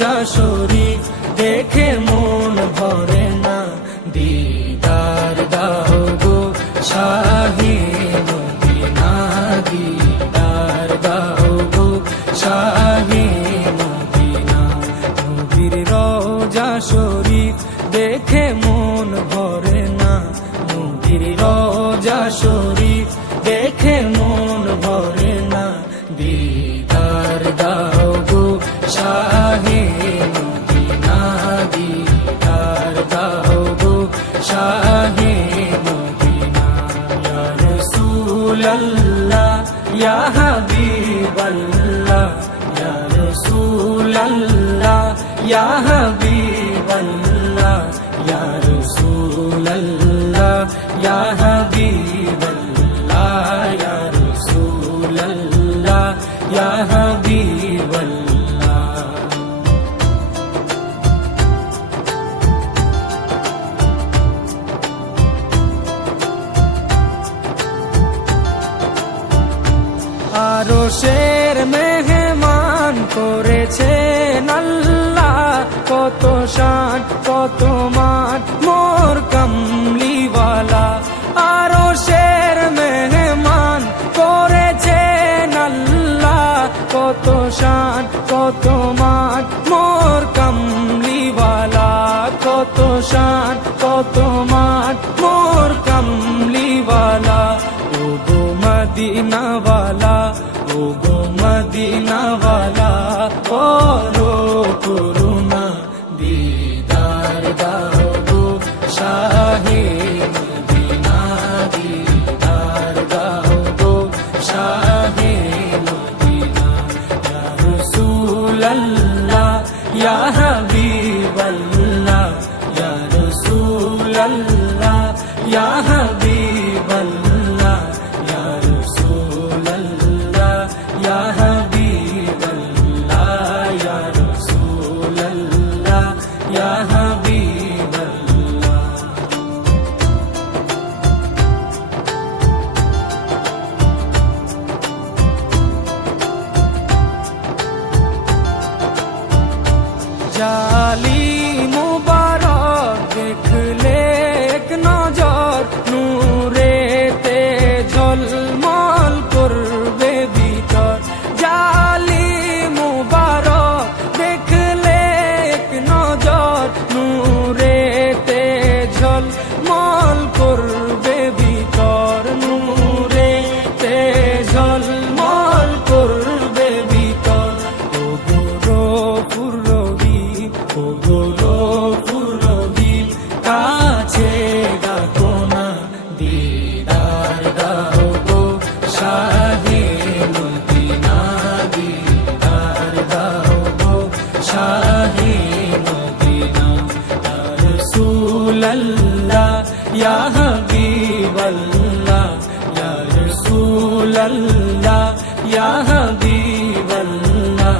রোজা শরীফ দেখে মন ভরে না, দিদার দাও গো শাহে মদিনা, দিদার দাও গো শাহে মদিনা। নবীর রোজা শরীফ দেখে মন ভরে না, নবীর রোজা শরীফ দেখে মন ভরে না, দিদার দাও গো শাহে মদিনা, দিদার দাও গো শাহে মদিনা। ইয়া রাসূলাল্লাহ ইয়া হাবিবাল্লাহ, ইয়া রাসূলাল্লাহ ইয়া হাবিবাল্লাহ, ইয়া রাসূলাল্লাহ ইয়া হাবিবাল্লাহ, ইয়া রাসূলাল্লাহ ইয়া হাবিবাল্লাহ। আরশের মেহমান করেছেন আল্লাহ, কত শান কত মান মোর কামলিওয়ালা। আরশের মেহমান করেছেন আল্লাহ, কত শান কত মান মোর কামলিওয়ালা, কত শান কত মান মোর কামলিওয়ালা। ও গো মদিনাওয়ালা, ও গো মদিনাওয়ালা, করো করুণা, দিদার দাও গো শাহে মদিনা, দিদার দাও গো শাহে মদিনা। ইয়া রাসূলাল্লাহ ইয়া হাবিবাল্লাহ, ইয়া রাসূলাল্লাহ ইয়া হাবিবাল্লাহ, ইয়া রাসূলাল্লাহ ইয়া হাবিবাল্লাহ, ইয়া রাসূলাল্লাহ ইয়া হাবিবাল্লাহ। জালি মুবারক দেখলে এক নজর, নূরেতে ঝলমল করবে ভিতর। জালি মুবারক দেখলে এক নজর, নূরেতে ঝলমল করবে ভিতর, নূরেতে ঝলমল করবে ভিতর। ও গো রফুর-রহিম, ও গো রফুর-রহিম, কাছে ডাকো না, দিদার দাও গো শাহে মদিনা, দিদার দাও গো শাহে মদিনা। ইয়া রাসূলাল্লাহ ইয়া হাবিবাল্লাহ, ইয়া রাসূলাল্লাহ ইয়া হাবিবাল্লাহ,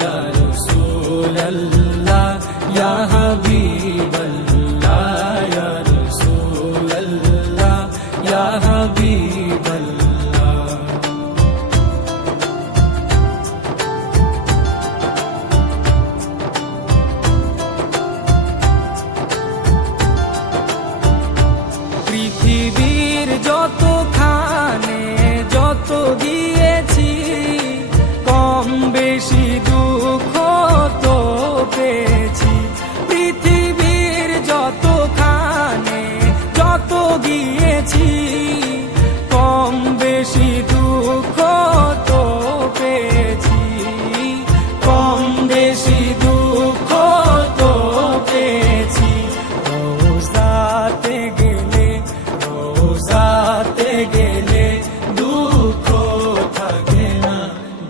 ইয়া রাসূলাল্লাহ ইয়া হাবিবাল্লাহ, ইয়া রাসূলাল্লাহ ইয়া হাবিবাল্লাহ। পৃথিবীর যতখানে যত গিয়েছি, কম বেশি দুঃখ তো পেয়েছি। পৃথিবীর যতখানে যত গিয়েছি, কম বেশি দুঃখ তো পেয়েছি, কম বেশি দুঃখ তো পেয়েছি। রোজাতে গেলে, রোজাতে গেলে দুঃখ থাকে না,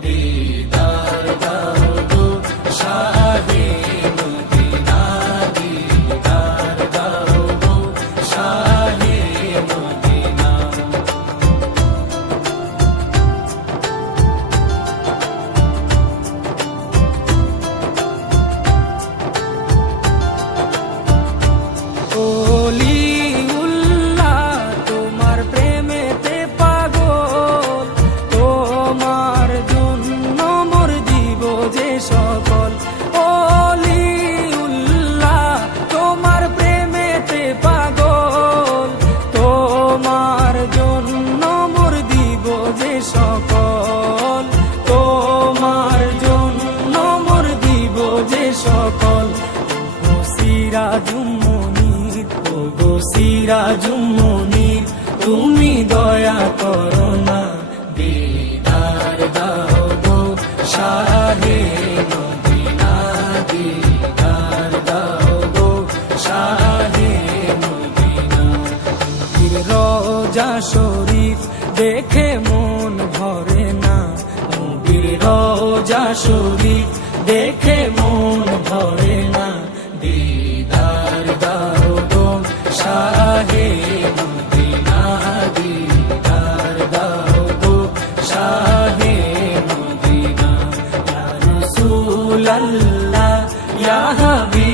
দিদার দাও গো শাহে সকল ওগো সিরাজুম মুনির, ওগো সিরাজুম মুনির, তুমি দয়া করো না, দিদার দাও গো শাহে মদিনা, দিদার দাও গো শাহে মদিনা। নবীর রওজা শরীফ দেখে মন ভরে না, নবীর রওজা শরীফ দেখে মন ভরে না, দিদার দাও গো শাহে মদিনা, দিদার দাও গো শাহে মদিনা। ইয়া রাসূলাল্লাহ ইয়া হাবিব